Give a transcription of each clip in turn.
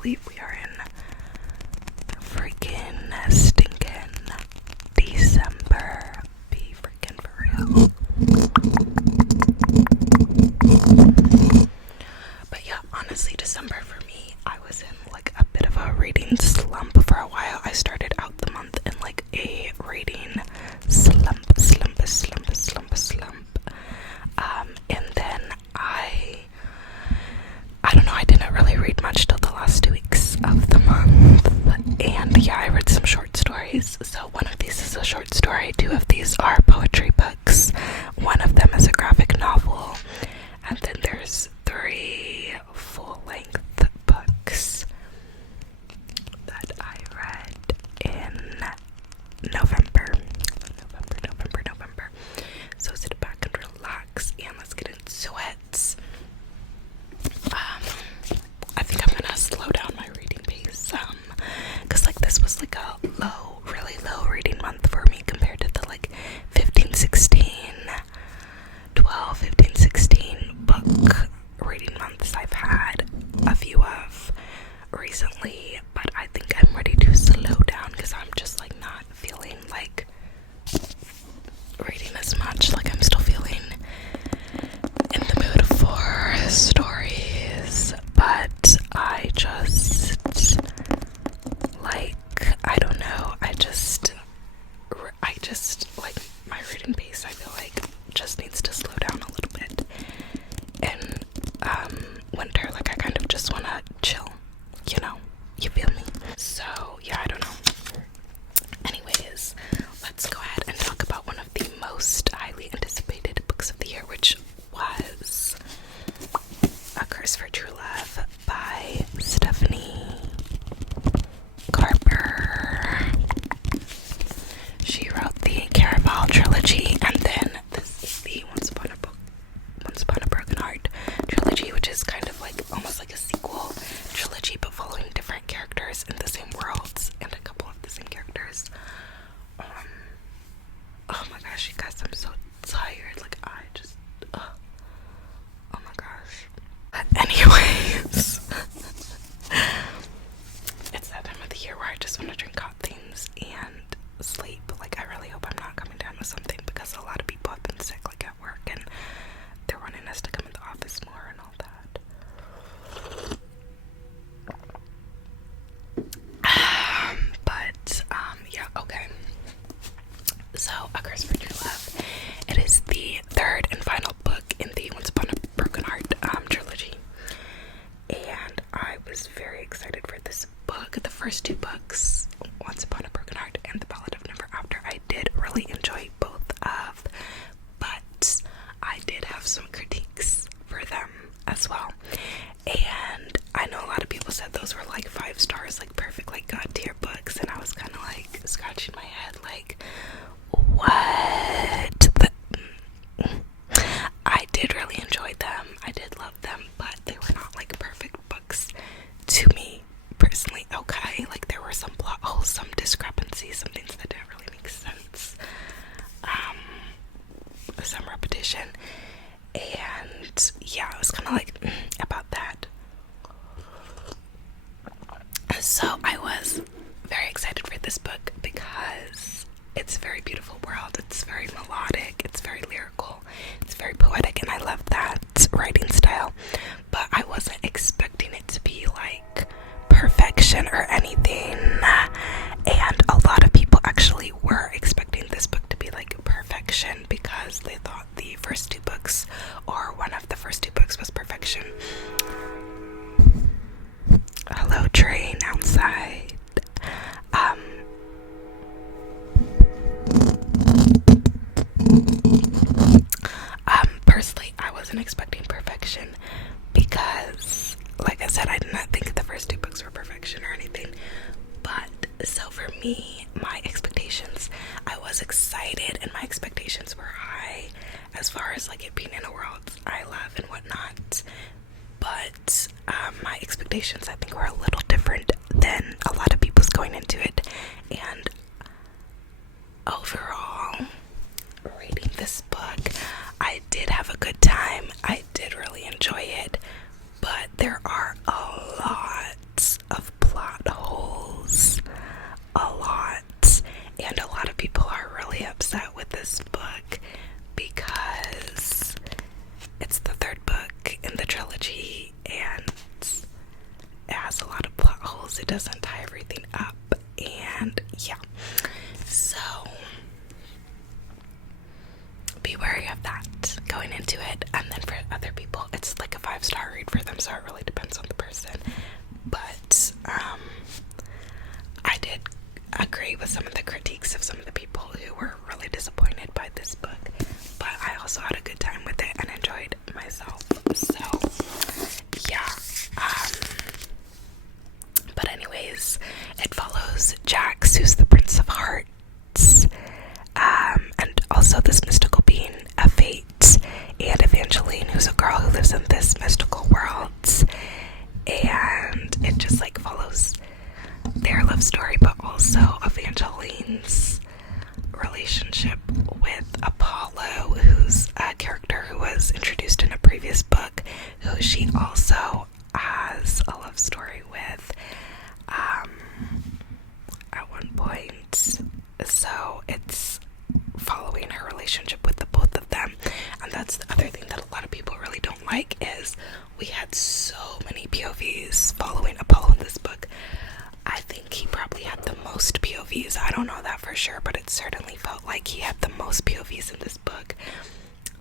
believe we are in freaking stinking December. Be freaking for real. But yeah, honestly, December for me, I was in like a bit of a reading slump for a while. I started out the month in like a reading slump. And then I don't know, I didn't really read much till the last 2 weeks of the month. And yeah, I read some short stories. So one of these is a short story, 2 of these are poetry books, one of them is a graphic novel, and then there's 3 full-length books that I read in November. So sit back and relax and let's get into it. I think I'm gonna slow down my reading pace, because like this was like a really low reading month for me compared to the like 15, 16 book reading months I've had a few of recently. But I think I'm ready to slow down because I'm just like not feeling like reading as much. Like I'm still feeling in the mood for stories, but I just like, I don't know, I just like my reading pace, I feel like just needs to slow down a little bit. And winter, like I kind of just want to chill, you feel me? So yeah, I don't know. Anyways, let's go ahead and talk about one of the most highly anticipated books of the year, which was A Curse for True Love by Stephanie Carper. She wrote the Caraval trilogy, and then this is the Once Upon a Broken Heart trilogy, which is kind of like almost like a sequel trilogy, but following different characters in the same worlds and a couple of the same characters. Oh my gosh, you guys, I'm so tired. Like I just, oh my gosh. But anyways, it's that time of the year where I just want to drink hot things and sleep. Like I really hope I'm not coming down with something, because a lot of people have been sick like at work and they're wanting us to come in the office more and all that. Yeah, okay. So, A Curse for True Love. It is the 3rd and final book in the Once Upon a Broken Heart trilogy. And I was very excited for this book. The first 2 books, Once Upon a Broken Heart and The Ballad of Never After, I did really enjoy both of, but I did have some critiques for them as well. And I know a lot of people said those were like 5 stars, like perfect, like God tier books, and I was kind of like scratching my head like, what? I did really enjoy them, I did love them, but they were not like perfect books to me personally. Okay, like there were some plot holes, some discrepancies, some things that didn't really make sense, some repetition, and yeah, I was kind of like about that. So I was very excited for this book because it's a very beautiful world, it's very melodic, it's very lyrical, it's very poetic, and I love that writing style. But I wasn't expecting it to be like perfection or anything, and a lot of people actually were expecting this book to be like perfection because they thought the first 2 books, or one of the first 2 books, was perfection. Hello, train outside. Personally, I wasn't expecting perfection because, like I said, I did not think the first 2 books were perfection or anything. But so for me, my expectations, I was excited, and my expectations were high as far as like it being in a world I love and whatnot. But my expectations, I think, were a little different than a lot of people's going into it. And overall, reading this book, I did have a good time. I did really enjoy it. But there are a lot of doesn't tie everything up. And yeah, so be wary of that going into it. And then for other people, it's like a 5-star read for them, so it really depends on the person. But I did agree with some of the critiques of some of the people who were really disappointed by this book, but I also had a good time with it and enjoyed myself. So yeah, but anyways, it follows Jax, who's the Prince of Hearts, and also this mystical being of fate, and Evangeline, who's a girl who lives in this mystical world. And it just like follows their love story, but also Evangeline's relationship with Apollo, who's a character who was introduced in a previous book, who she also has a love story with at one point. So it's following her relationship with the both of them. And that's the other thing that a lot of people really don't like, is we had so many POVs following Apollo in this book. I think he probably had the most POVs. I don't know that for sure, but it certainly felt like he had the most POVs in this book.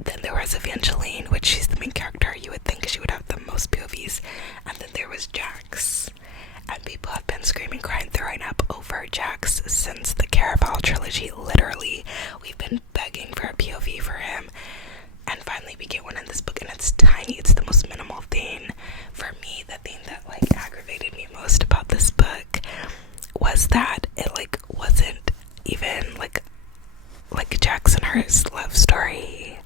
Then there was Evangeline, which she's the main character. You would think she would have the most POVs. And then there was Jax. And people have been screaming, crying, throwing up over Jax since the Caraval trilogy. Literally, we've been begging for a POV for him. And finally we get one in this book, and it's tiny. It's the most minimal thing. For me, the thing that like aggravated me most about this book was that it like wasn't even like Jax and her's love story.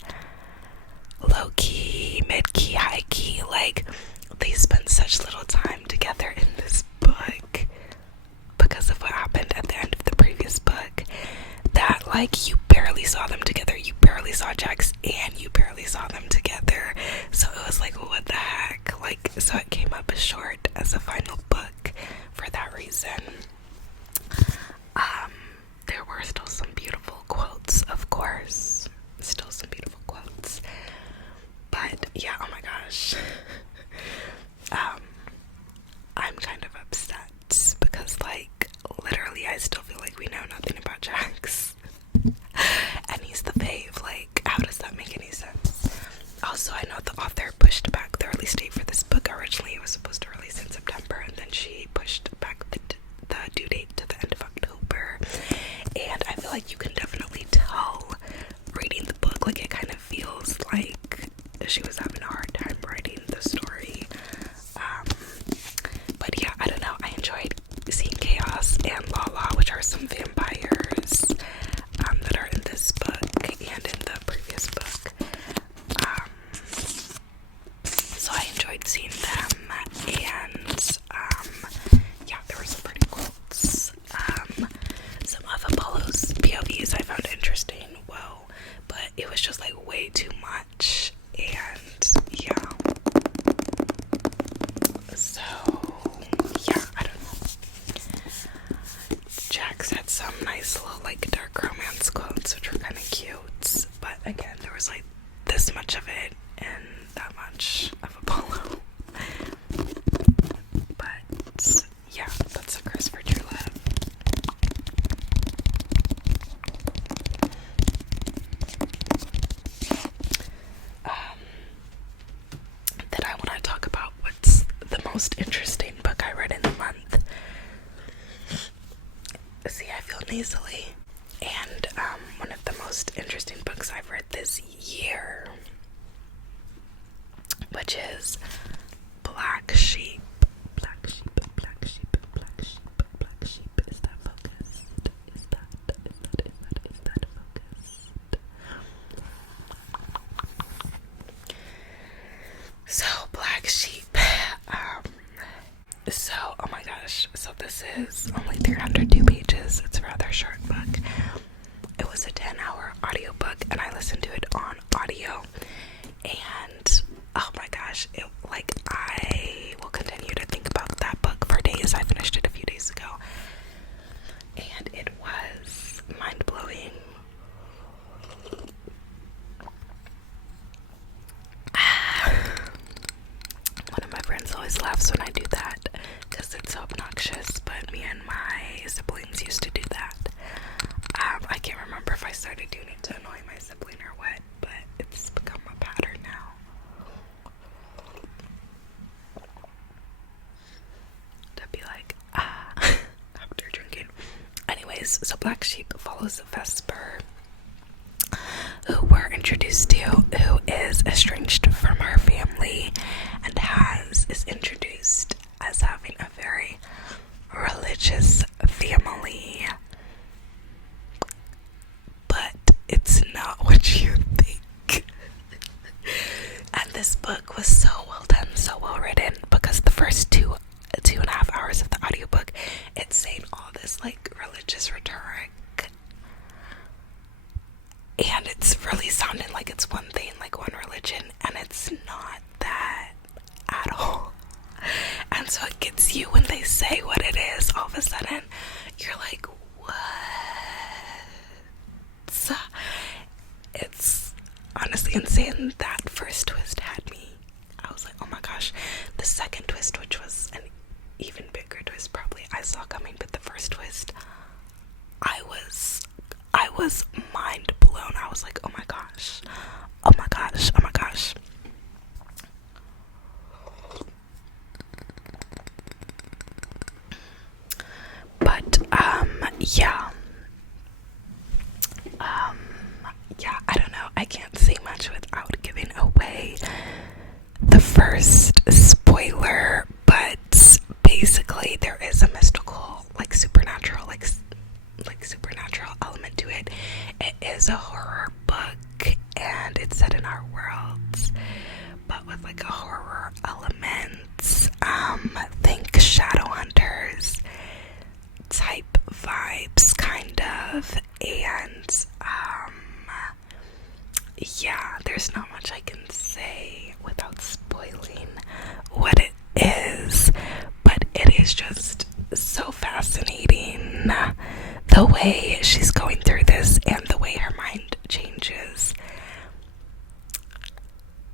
Low key, mid key, high key. Like, they spent such little time together in this book because of what happened at the end of the previous book, that like you barely saw them together. You barely saw Jax and you barely saw them together. So it was like, what the heck? Like, so it came up as short as a final book for that reason. There were still some beautiful quotes, of course. Still some beautiful quotes. But yeah, oh my gosh. I'm kind of upset because like literally I still feel like we know nothing about Jax. And he's the fave. Like, how does that make any sense? Also, I know the author pushed back the release date for this book. Originally it was supposed to release in September, and then she pushed back the due date to the end of October. And I feel like you can definitely tell reading the book, like it kind of feels like she was having a hard time writing the story. But yeah, I don't know, I enjoyed seeing Chaos and Lala, which are some vampires that are in this book and in the previous book. So I enjoyed seeing them, and yeah, there were some pretty quotes. Some of Apollo's POVs I found interesting, whoa, but it was just like way too much. And yeah, so yeah, I don't know. Jax had some nice little like dark romance quotes, which were kind of cute, but again, there was like this much of it and that much of Apollo. But yeah, that's a curse for true love. Then I want to talk about what's the most interesting book I read in the month. See, I feel nasally. And one of the most interesting books I've read this year, which is Blqck Sheep. Blqck Sheep, Blqck Sheep, Blqck Sheep, Blqck Sheep. Is that focused? Is that focused? So, Blqck Sheep. So, oh my gosh. So this is only 302 pages. It's a rather short book. It was a 10-hour audiobook, and I listened to it on audio. And oh my gosh, I will continue to think about that book for days. I finished it a few days ago, and it was mind-blowing. One of my friends always laughs when I do that because it's so obnoxious, so Blqck Sheep follows Vesper, who we're introduced to, who is estranged from her family and is introduced as having a very religious family. But it's not what you think. And this book was so well done, so well written, because the first two and a half hours of the audiobook, it's saying all this like religious rhetoric, and it's really sounding like it's one thing, like one religion, and it's not that at all. And so it gets you when they say what it is. All of a sudden you're like, what? It's honestly insane. That first twist had me. I was like, oh my gosh. The second twist, which was an even bigger twist probably, I saw coming, but the first twist, I was mind blown. I was like, oh my gosh, oh my gosh, oh my gosh. But yeah, I don't know. I can't say much without giving away the first spoiler, but basically there is a mystical, like supernatural element to it. It is a horror book, and it's set in our worlds, but with like a horror element. Think Shadowhunters type vibes, kind of, and yeah, there's not much I can say without spoiling what it is, but it is just so fascinating, the way she's going through this and the way her mind changes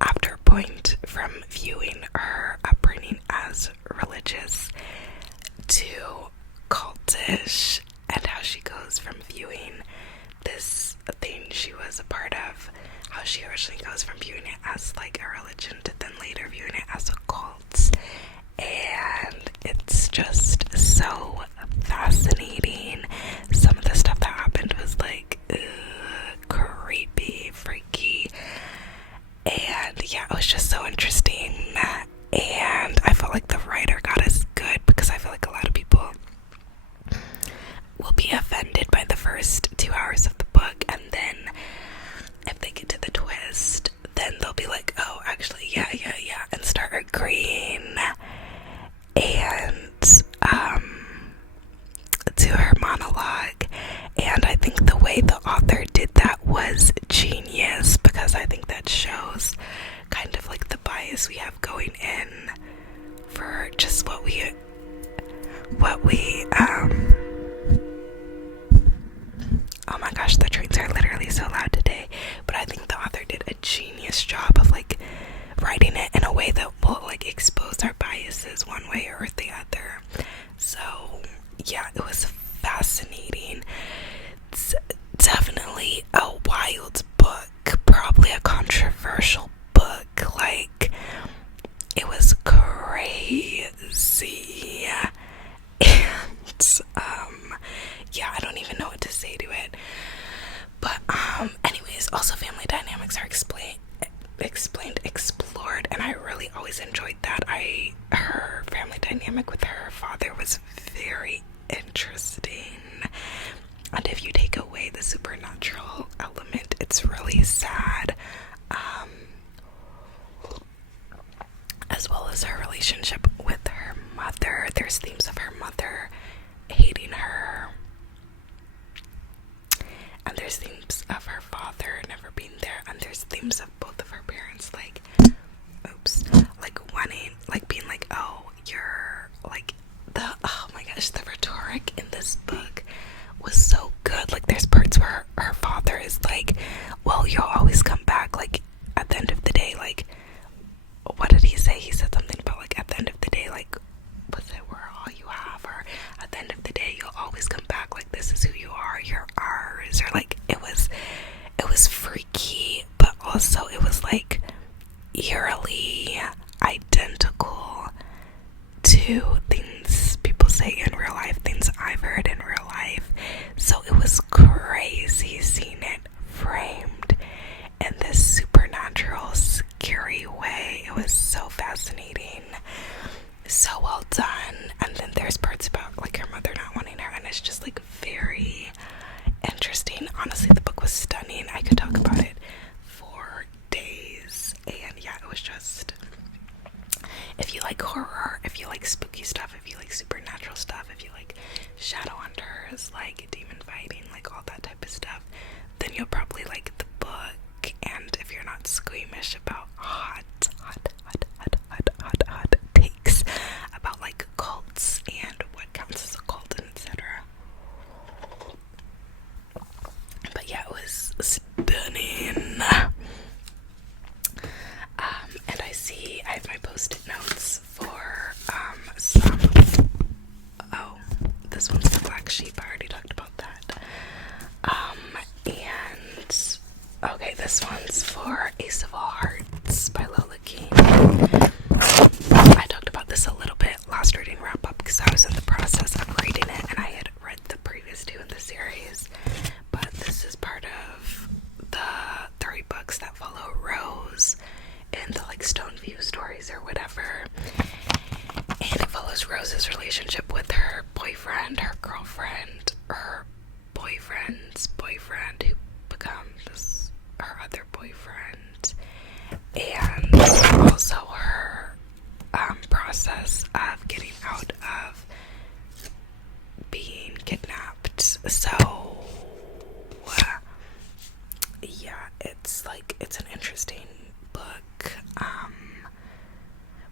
after a point from viewing her upbringing as religious to cultish, and how she goes from viewing this thing she was a part of, how she originally goes from viewing it as like a religion to then later viewing it as a cult. And it's just so fascinating. Some of the stuff that happened was like creepy, freaky, and yeah, it was just so interesting. And I felt like the writer got us good, because I feel like a lot of people will be offended by the first 2 hours of the book, and then if they get to the twist, then they'll be like, oh, actually, yeah, and start agreeing. And to her monologue, and I think the way the author did that was genius, because I think that shows kind of like the bias we have going in for just what we oh my gosh, the trains are literally so loud today. But I think the author did a genius job of like writing it in a way that will like expose our biases one way or the other. So yeah, it was fascinating. It's definitely a wild book, probably a controversial book. Like, it was crazy. And yeah, I don't even know what to say to it. But anyways, also family dynamics are explored, and I really always enjoyed that. Her family dynamic with her father was very interesting. And if you take away the supernatural element, it's really sad. As well as her relationship with her mother. There's themes of her mother hating her, and there's themes of her father never being there, and there's themes of both of her parents, like, wanting, like, being like, oh, you're, like, oh my gosh, the rhetoric in this book was so good. Like, there's parts where her father is like, well, you'll always come back, like, at the end of the day, like, what did he say? He said something about, like, at the end of the day, like, was it we're all you have, or at the end of the day, you'll always come back, like, this is who you are, you're ours, or, like, it was freaky, but also it was, like, eerily identical to things people say in real life, things I've ever heard in real life. So it was crazy seeing it framed in this supernatural, scary way. It was so fascinating, so well done. And then there's parts about like her mother not wanting her, and it's just like very interesting. Honestly, the book was stunning. I could talk about it for days. And yeah, it was just, if you like horror, if you like spooky stuff, if you like supernatural stuff, if you like shadow hunters, like demon fighting, like all that type of stuff, then you'll probably like the book. And if you're not squeamish about hot takes about like cults and what counts as a cult and etc. But yeah, it was stunning. And I have my post-it notes for some. Oh, this one's Blqck Sheep. I already talked about that. And okay, this one's for Ace of All Hearts by Lola King. I talked about this a little bit last reading wrap up because I was in the process of reading it and I had read the previous two in the series. But this is part of the 3 books that follow Rose in the like Stoneview stories or whatever. And it follows Rose's relationship with her boyfriend, her girlfriend, her boyfriend's boyfriend who becomes her other boyfriend, and also her process of getting out of being kidnapped. So yeah, it's an interesting book.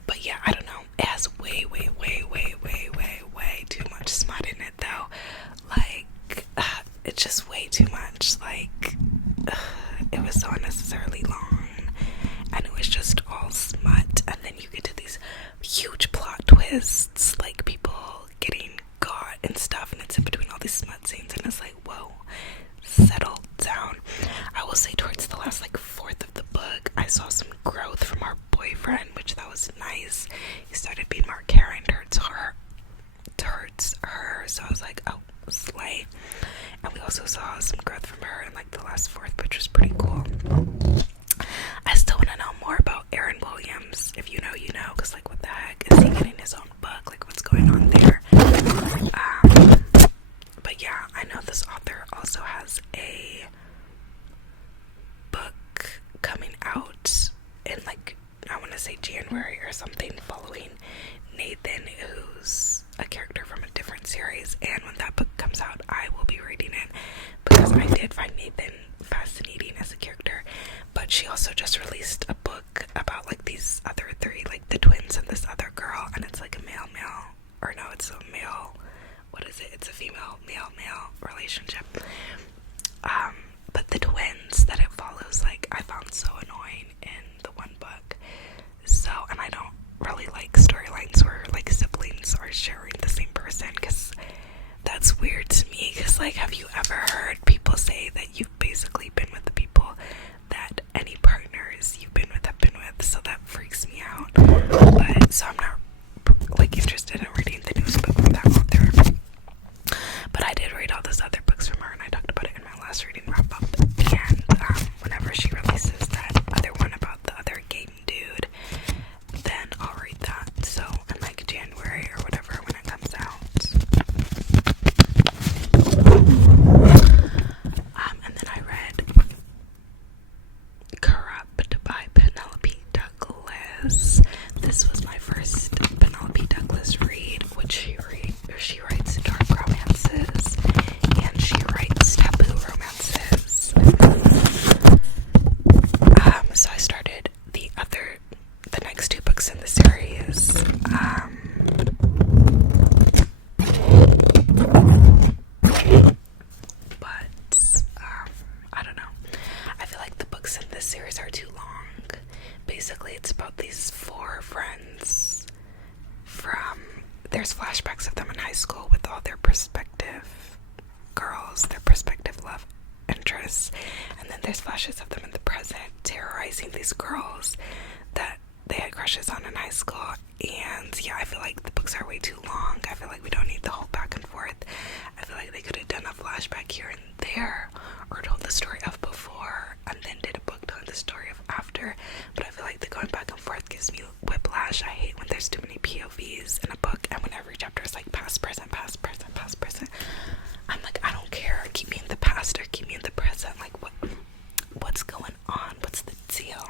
But yeah, I don't know. It has way too much smut in it though. Like, it's just way too much. Like, it was so unnecessarily long. And it was just all smut. And then you get to these huge plot twists, like people getting got and stuff. And it's in between all these smut scenes. And it's like, whoa, settle down. I will say towards the last like 4th of the book, I saw some growth from our boyfriend, which that was nice. He started being more caring towards her. So I was like, oh, slay. And we also saw some growth from her in like the last 4th, which was pretty cool. I still want to know more about Aaron Williams. If you know, you know, because like what the heck, is he getting his own book? Like what's going on there? But yeah, I know this author also has a book coming out in like, I want to say January or something, following Nathan, who's a character from a different series. And when that book comes out, I will be reading it because I did find Nathan fascinating as a character. But she also just released a book about like these other 3, like the twins and this other girl, and it's like a male, or no, it's a male, what is it? It's a female, male relationship. But the twins that it follows, like, I found so annoying in the one book. So, and I don't really like storylines where like siblings are sharing the same person, because that's weird to me. Because like, have you ever heard people say that you've basically been with the people that any partners you've been with have been with? So that freaks me out. But so I'm not like interested in reading the newest book from that author. But I did read all those other books from her, and I talked about it in my last reading wrap up. And whenever she releases that other one about the other game dude, then I'll read that. So in like January or whatever when it comes out. And then I read Corrupt by Penelope Douglas. This was my first Penelope Douglas read, which she writes dark romances and she writes taboo romances. So I started the next 2 books in the series. But I don't know. I feel like the books in this series are too long. Basically, it's about these 4 friends there's flashbacks of them in high school with all their prospective girls, their prospective love interests, and then there's flashes of them in the present terrorizing these girls that they had crushes on in high school. And yeah, I feel like the books are way too long. I feel like we don't need the whole back and forth. flashback here and there, or told the story of before and then did a book telling the story of after. But I feel like the going back and forth gives me whiplash. I hate when there's too many POVs in a book and when every chapter is like past, present, past, present, past, present. I'm like, I don't care, keep me in the past or keep me in the present. Like, what's going on? What's the deal?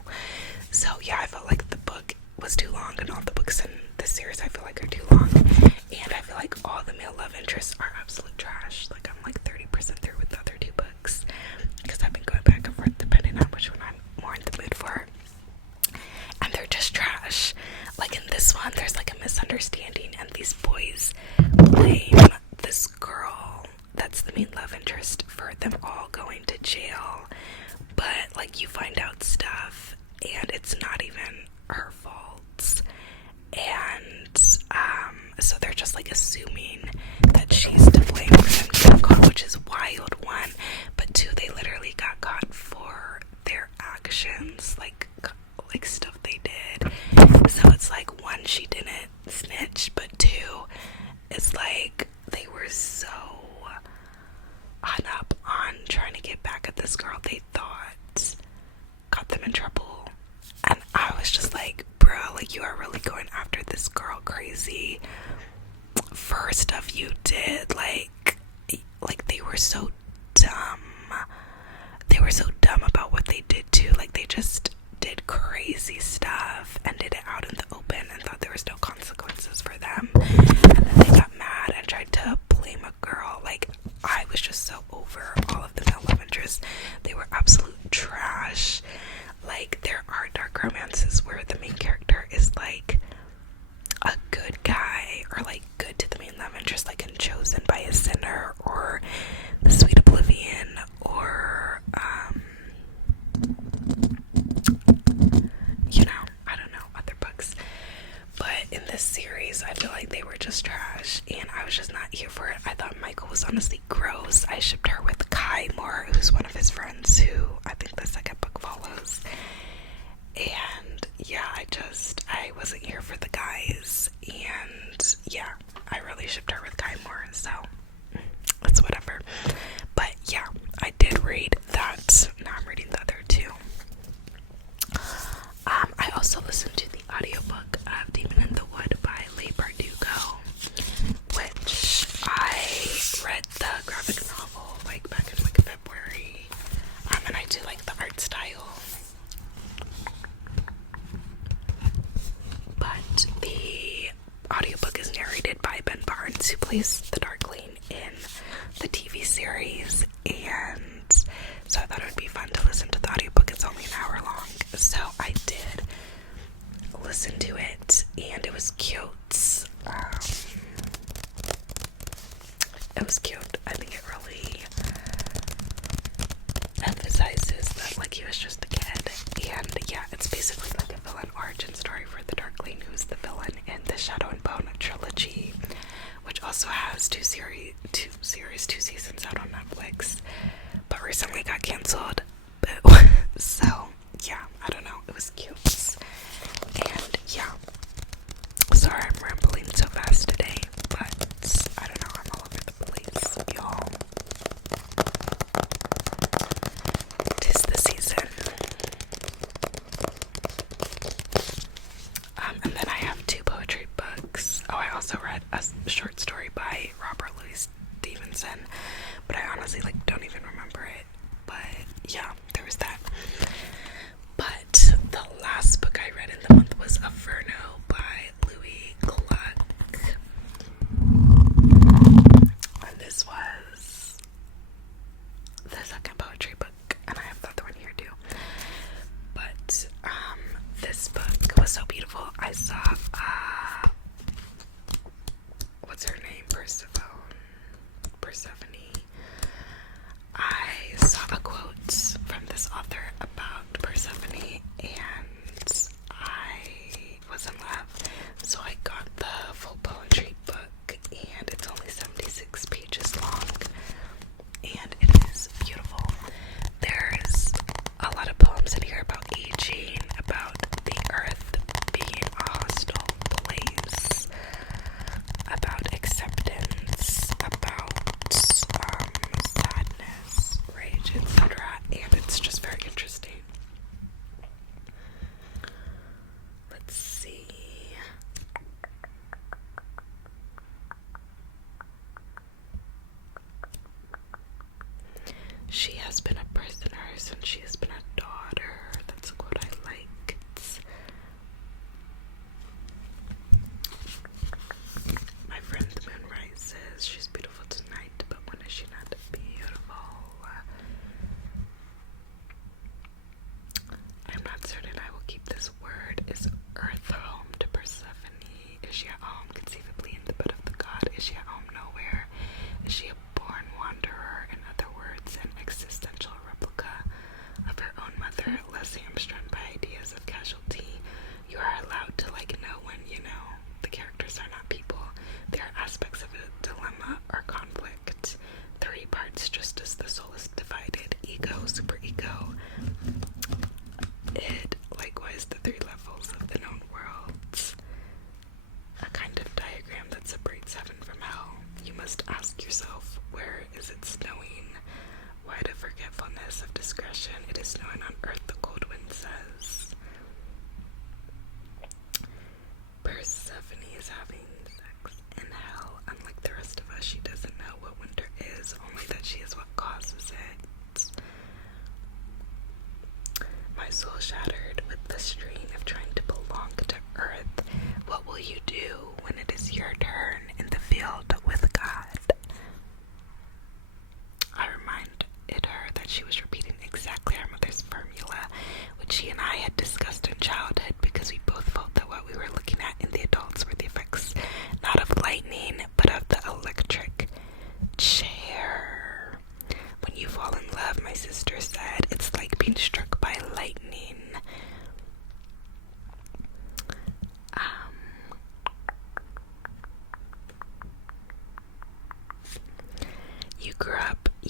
So yeah, I felt like the book was too long, and all the books in this series I feel like are too long, and I feel like all the male love interests are absolute trash. Like, I'm like 30% through with the other two books because I've been going back and forth depending on which one I'm more in the mood for, and they're just trash. Like in this one, there's like a misunderstanding and these boys blame this girl that's the main love interest for them all going to jail, but like you find out stuff and it's not even her fault, and so they're just like assuming that she's to blame for them getting caught, which is wild, one. But two, they literally got caught for their actions, like stuff they did. So it's like, one, she didn't snitch, but two, it's like they were so hung up on trying to get back at this girl they thought got them in trouble. And I was just like, bro, like, you are really going after this girl crazy for stuff you did. Like they were so dumb. They were so dumb about what they did too. Like, they just did crazy stuff and did it out in the open and thought there was no consequences for them. And then they got mad and tried to blame a girl. Like, I was just so over all of the male love interests. They were absolute trash. Like, there are dark romances where the main character is like a good guy, or like good to the main love interest, like in Chosen by a Sinner, or The Sweet Oblivion, or you know, I don't know, other books. But in this series, I feel like they were just trash, and I was just not here for it. I thought Michael was honestly gross. I shipped her with Kai more, who's one of his friends, who I think the second book follows. And yeah, I wasn't here for the guys, and yeah, I really shipped her with Kai more, so it's whatever. But yeah, I did read that. Now I'm reading the other two. I also listened to the audiobook of Demon in the Wood by Leigh Bardugo, which I read the graphic novel like back in like February, and I do like the art style. But the audiobook is narrated by Ben Barnes, who plays the Darkling in the TV series, and so I thought it would be fun to listen to the audiobook. It's only an hour long, so I did listen to it, and it was cute. It was cute. I think it really emphasizes that, like, he was just a kid, and yeah, it's basically like a villain origin story for the Darkling, who's the villain in the Shadow and Bone trilogy, which also has two seasons out on Netflix, but recently got canceled. So yeah, I don't know, it was cute. And yeah, sorry I'm rambling so fast today, but I don't know, I'm all over the place, y'all. 'Tis the season. And then I have two poetry books. Oh, I also read a short story by Robert Louis Stevenson, but I honestly don't even remember it. But yeah, there was that. But the last book I read in the month was Averno by Blqck. And this was the second poetry book, and I have the other one here too. But this book was so beautiful. I saw what's her name? Persephone. I saw a quote from this author about Persephone, and I was in love.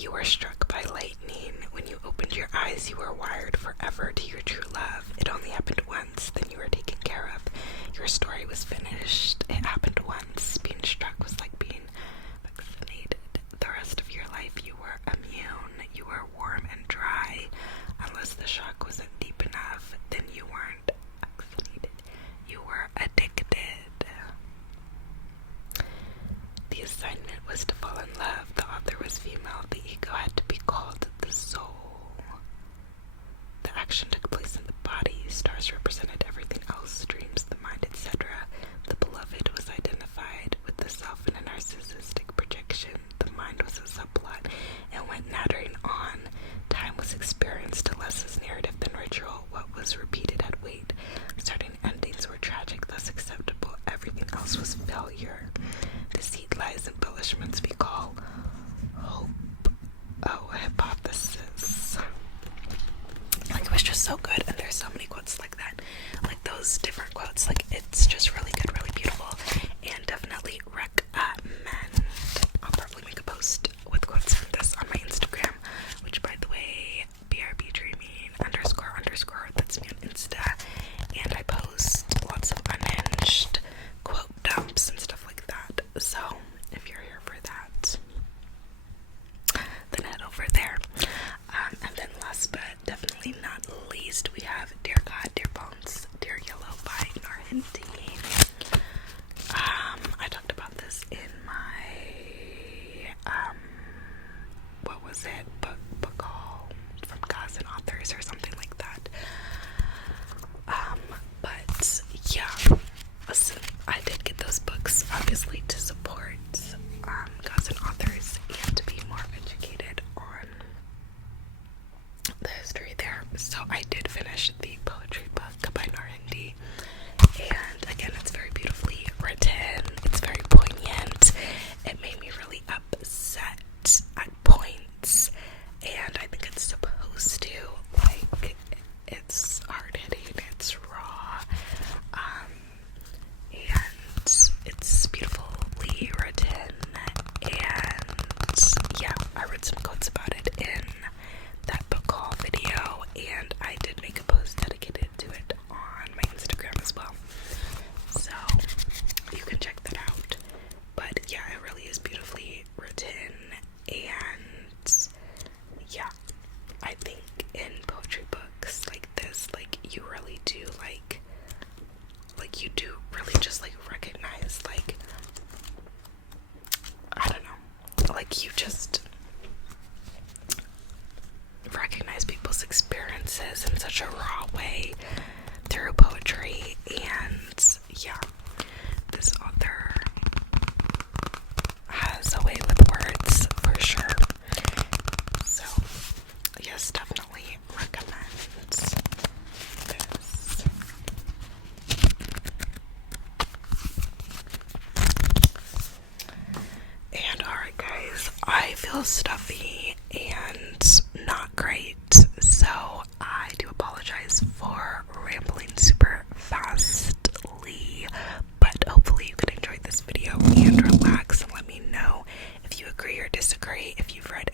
You were struck by lightning. When you opened your eyes, you were wired forever to your true love. It only happened once, then you were taken care of. Your story was finished. It happened once. Being struck was like being vaccinated. The rest of your life, you were immune. You were warm and dry. Unless the shock wasn't deep enough, then you weren't vaccinated. You were addicted. The assignment was to fall in love. The author was female. The ego had to be called the soul. The action took place in the body. Stars represented everything else, dreams, the mind, etc. The beloved was identified with the self in a narcissistic projection. The mind was a subplot and went nattering on. Time was experienced less as narrative than ritual. What was repeated had weight. Starting endings were tragic, thus acceptable. Everything else was failure. Deceit, lies, embellishments we call hope. Oh, a hypothesis. Like, it was just so good, and there's so many quotes like that. Like, those different quotes. Like, it's just really good, really beautiful, and definitely recommend. I'll probably make a post with quotes from this on my Instagram, which, by the way, BRBDreaming __ that's me on Insta, and I post lots of unhinged quote dumps and stuff like that. So if you're here for that, then head over there. And then last but definitely not least, we have Dear God, Dear Bones, Dear Yellow by Narhindi. I talked about this in my what was it, book haul from Gods and Authors or something like that. But yeah, listen, I did get those books obviously to support Gods and Authors and to be more educated on the history there. So I did finish the poetry book by Narhindi, and again, it's very beautifully written. It's very poignant. It made me really upset at points, and I think it's supposed to. Like, it's hard-hitting, it's raw, and it's beautifully written, and yeah, I read some quotes about it in that book haul video, and I did make a post dedicated to it on my Instagram as well, so you can check that out. But yeah, it really is beautifully written, and yeah, I think in poetry books like this, like, you really do like you do really just like recognize, like, I don't know, like, you just recognize people's experiences in such a raw way through poetry. And yeah, this author has a way with words for sure. So yes, definitely recommend this. And alright guys, I feel stuffy and not great, so I do apologize for rambling super fastly, but hopefully you could enjoy this video and relax and let me know if you agree or disagree, if you've read